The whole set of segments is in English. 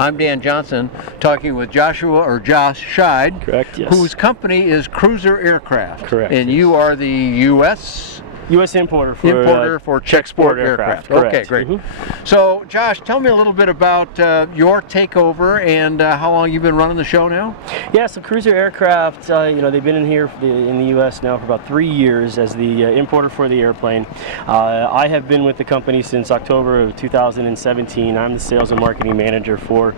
I'm Dan Johnson, talking with Josh Scheid. Correct, yes. Whose company is Cruiser Aircraft. Correct. And you are the U.S. importer for Czech-Sport aircraft. Correct. Okay, great. So, Josh, tell me a little bit about your takeover and how long you've been running the show now. Yeah, so Cruiser Aircraft, they've been in here in the U.S. now for about 3 years as the importer for the airplane. I have been with the company since October of 2017. I'm the sales and marketing manager for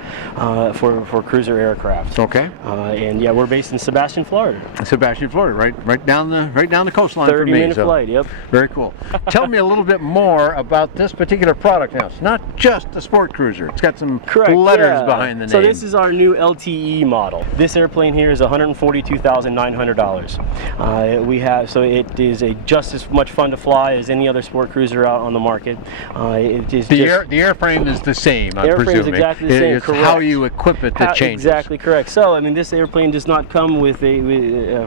Cruiser Aircraft. Okay. And yeah, we're based in Sebastian, Florida. Sebastian, Florida, right down the coastline from me. 30-minute flight. Yep. Very cool. Tell me a little bit more about this particular product now. It's not just a sport cruiser. It's got some letters behind the name. So this is our new LTE model. This airplane here is $142,900. So it is just as much fun to fly as any other sport cruiser out on the market. It is the airframe is the same, I'm presuming. The airframe is exactly the same. It's correct. how you equip it that changes. Exactly correct. So I mean, this airplane does not come with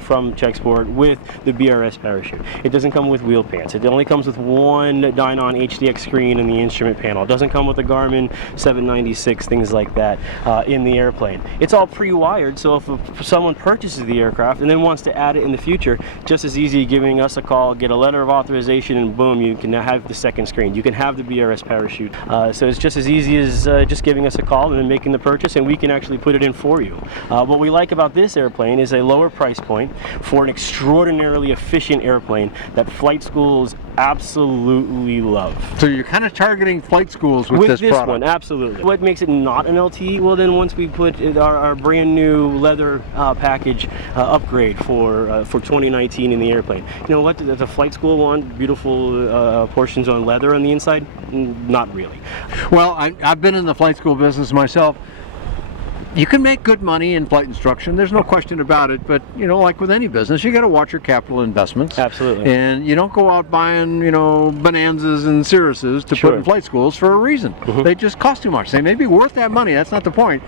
from Czech-Sport with the BRS parachute. It doesn't come with wheel pants. It only comes with one Dynon HDX screen in the instrument panel. It doesn't come with a Garmin 796, things like that in the airplane. It's all pre-wired, so if someone purchases the aircraft and then wants to add it in the future, just as easy giving us a call, get a letter of authorization, and boom, you can now have the second screen. You can have the BRS parachute. So it's just as easy as just giving us a call and then making the purchase, and we can actually put it in for you. What we like about this airplane is a lower price point for an extraordinarily efficient airplane that flight schools absolutely love. So you're kind of targeting flight schools with this product. One, absolutely. What makes it not an LTE? Well, then once we put our brand new leather package upgrade for 2019 in the airplane. You know what? Does a flight school want beautiful portions on leather on the inside? Not really. Well, I've been in the flight school business myself. You can make good money in flight instruction, there's no question about it, but you know, like with any business, you got to watch your capital investments. Absolutely. And you don't go out buying, Bonanzas and Cirruses to put in flight schools for a reason. They just cost too much. They may be worth that money, that's not the point.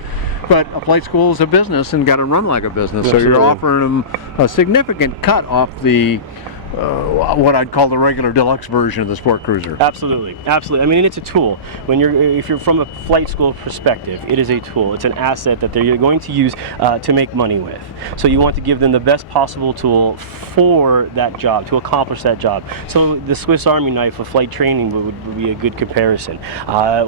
But a flight school is a business and got to run like a business. Absolutely. So you're offering them a significant cut off the what I'd call the regular deluxe version of the sport cruiser. Absolutely, absolutely. I mean, it's a tool. If you're from a flight school perspective, it is a tool. It's an asset that they're going to use to make money with. So you want to give them the best possible tool for that job, to accomplish that job. So the Swiss Army knife of flight training would be a good comparison.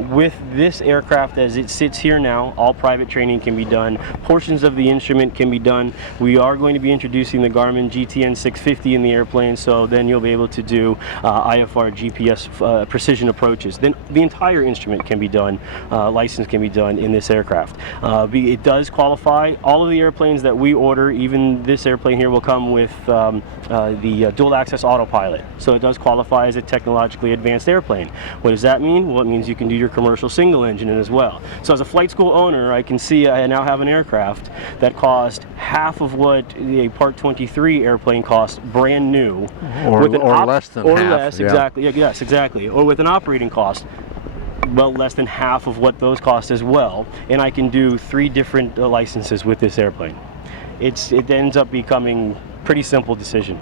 With this aircraft as it sits here now, all private training can be done. Portions of the instrument can be done. We are going to be introducing the Garmin GTN 650 in the airplane. So then you'll be able to do IFR GPS precision approaches. Then the entire instrument can be done, license can be done in this aircraft. It does qualify. All of the airplanes that we order, even this airplane here, will come with the dual access autopilot. So it does qualify as a technologically advanced airplane. What does that mean? Well, it means you can do your commercial single engine in as well. So as a flight school owner, I can see I now have an aircraft that cost half of what a Part 23 airplane cost brand new. Or less than half. Or less, exactly. Yeah, yes, exactly. Or with an operating cost, well, less than half of what those cost as well. And I can do 3 different licenses with this airplane. It ends up becoming pretty simple decision.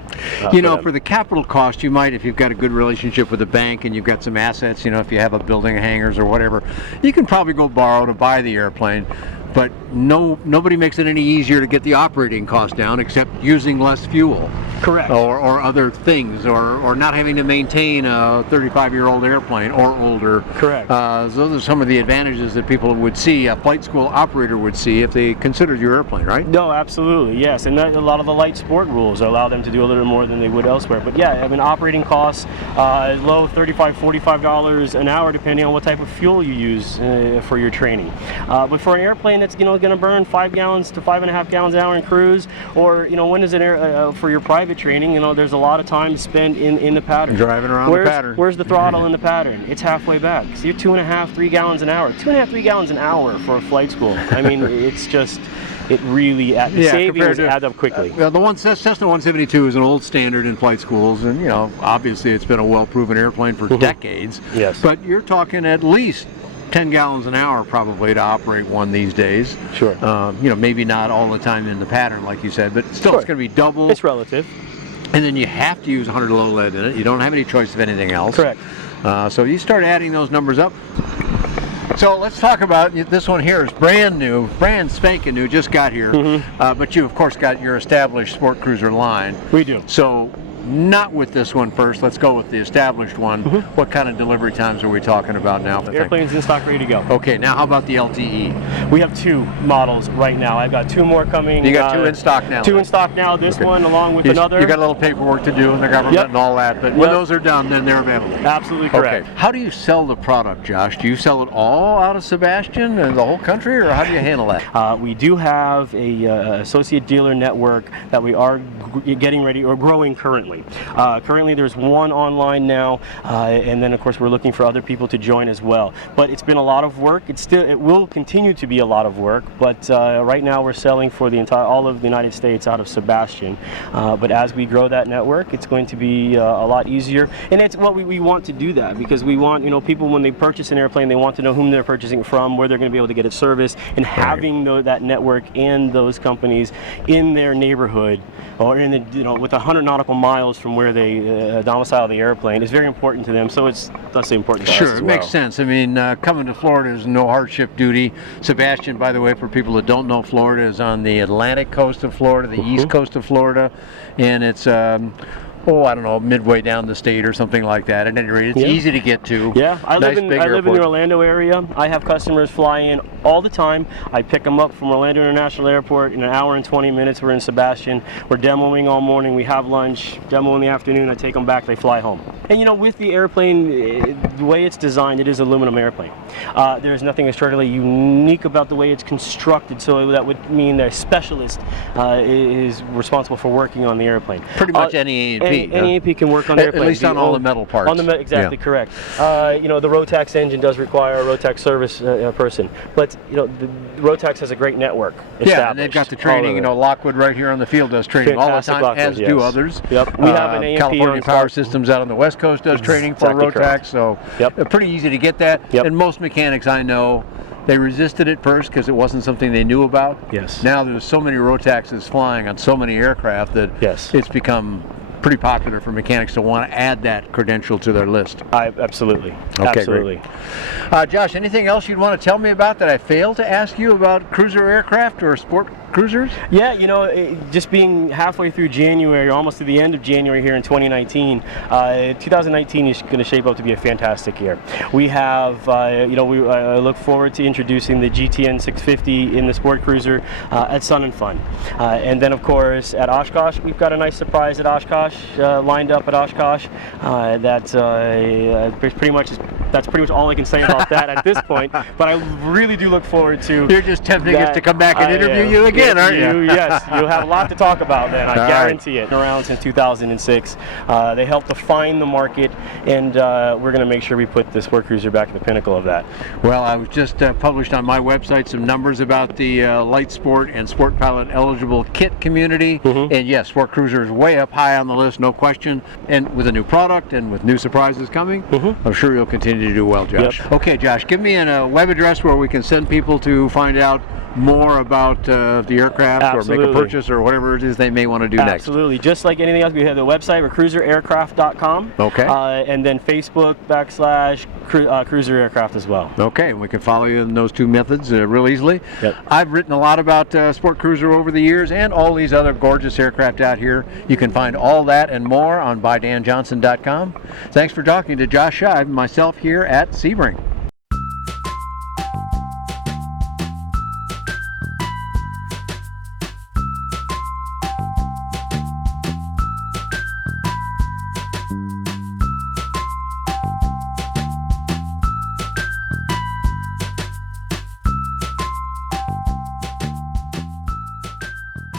For the capital cost, you might, if you've got a good relationship with a bank and you've got some assets, if you have a building, hangars or whatever, you can probably go borrow to buy the airplane. But nobody makes it any easier to get the operating cost down except using less fuel. Correct. Or other things, or not having to maintain a 35-year-old airplane or older. Correct. So those are some of the advantages that people would see, a flight school operator would see if they considered your airplane, right? No, absolutely, yes. And a lot of the light sport rules allow them to do a little more than they would elsewhere. But yeah, I mean, operating costs, low $35, $45 an hour, depending on what type of fuel you use for your training. But for an airplane that's going to burn 5 gallons to 5.5 gallons an hour in cruise, or when is it for your private training, there's a lot of time spent in the pattern. Driving around the pattern. Where's the throttle in the pattern? It's halfway back. So you're 2.5, 3 gallons an hour. 2.5, 3 gallons an hour for a flight school. I mean, it's just, it really, the savings add up quickly. The Cessna 172 is an old standard in flight schools, and obviously it's been a well-proven airplane for decades. Yes. But you're talking at least 10 gallons an hour probably to operate one these days. Sure. Maybe not all the time in the pattern like you said, but still it's going to be double. It's relative. And then you have to use 100 low lead in it. You don't have any choice of anything else. Correct. So you start adding those numbers up. So let's talk about this one here. Is brand new, brand spanking new, just got here. But you, of course, got your established sport cruiser line. We do. So not with this one first. Let's go with the established one. What kind of delivery times are we talking about now? The airplane's in stock, ready to go. Okay, now how about the LTE? We have 2 models right now. I've got 2 more coming. You got 2 in stock now? 2 in stock now. This one along with another. You got a little paperwork to do in the government and all that, but when those are done, then they're available. Absolutely correct. Okay. How do you sell the product, Josh? Do you sell it all out of Sebastian and the whole country, or how do you handle that? We do have a associate dealer network that we are getting ready or growing currently. Currently there's 1 online now, and then of course we're looking for other people to join as well. But it's been a lot of work. It will continue to be a lot of work, but right now we're selling for all of the United States out of Sebastian. But as we grow that network, it's going to be a lot easier. And it's what we want to do that, because we want, people when they purchase an airplane, they want to know whom they're purchasing from, where they're going to be able to get it serviced, and having that network and those companies in their neighborhood, or in the, with 100 nautical miles from where they domicile the airplane is very important to them. So it's thus important to us as well. Sure, it makes sense. I mean, coming to Florida is no hardship duty. Sebastian, by the way, for people that don't know, Florida is on the Atlantic coast of Florida, the east coast of Florida, and it's I don't know, midway down the state or something like that. At any rate, it's easy to get to. Yeah, I live in the airport. Orlando area. I have customers fly in all the time. I pick them up from Orlando International Airport in an hour and 20 minutes. We're in Sebastian. We're demoing all morning. We have lunch, demo in the afternoon. I take them back. They fly home. And with the airplane, the way it's designed, it is an aluminum airplane. There's nothing extraordinarily unique about the way it's constructed. So that would mean that a specialist is responsible for working on the airplane. Pretty much any A&P. Any A&P can work on the airplane. At least on all the metal parts. Exactly correct. The Rotax engine does require a Rotax service person, but the Rotax has a great network established. Yeah, and they've got the training. Lockwood right here on the field does training all the time, as do others. Yep. We have an A&P California Power Systems out on the West Coast does training for Rotax, correct. so pretty easy to get that. And most mechanics I know, they resisted it first because it wasn't something they knew about. Yes. Now there's so many Rotaxes flying on so many aircraft that it's become pretty popular for mechanics to want to add that credential to their list. Absolutely. Okay, absolutely. Great. Josh, anything else you'd want to tell me about that I failed to ask you about cruiser aircraft or sport cruisers? Yeah, just being halfway through January, almost to the end of January here in 2019, 2019 is going to shape up to be a fantastic year. We have, I look forward to introducing the GTN 650 in the sport cruiser at Sun and Fun. And then, of course, at Oshkosh, we've got a nice surprise at Oshkosh, lined up at Oshkosh. That's pretty much all I can say about that at this point. But I really do look forward to. You're just tempting us to come back and interview you again, aren't you? Yes, you'll have a lot to talk about then. I guarantee it. Around since 2006, they helped define the market, and we're going to make sure we put the sport cruiser back at the pinnacle of that. Well, I was just published on my website some numbers about the light sport and sport pilot eligible kit community, and yes, sport cruiser is way up high on the list, no question. And with a new product and with new surprises coming, I'm sure you'll continue to do well, Josh. Okay, Josh, give me a web address where we can send people to find out more about the aircraft or make a purchase or whatever it is they may want to do next. Absolutely. Just like anything else, we have the website, we're cruiseraircraft.com. Okay. And then Facebook / Cruiser Aircraft as well. Okay, we can follow you in those 2 methods real easily. Yep. I've written a lot about Sport Cruiser over the years and all these other gorgeous aircraft out here. You can find all that and more on ByDanJohnson.com. Thanks for talking to Josh Shive and myself here at Sebring.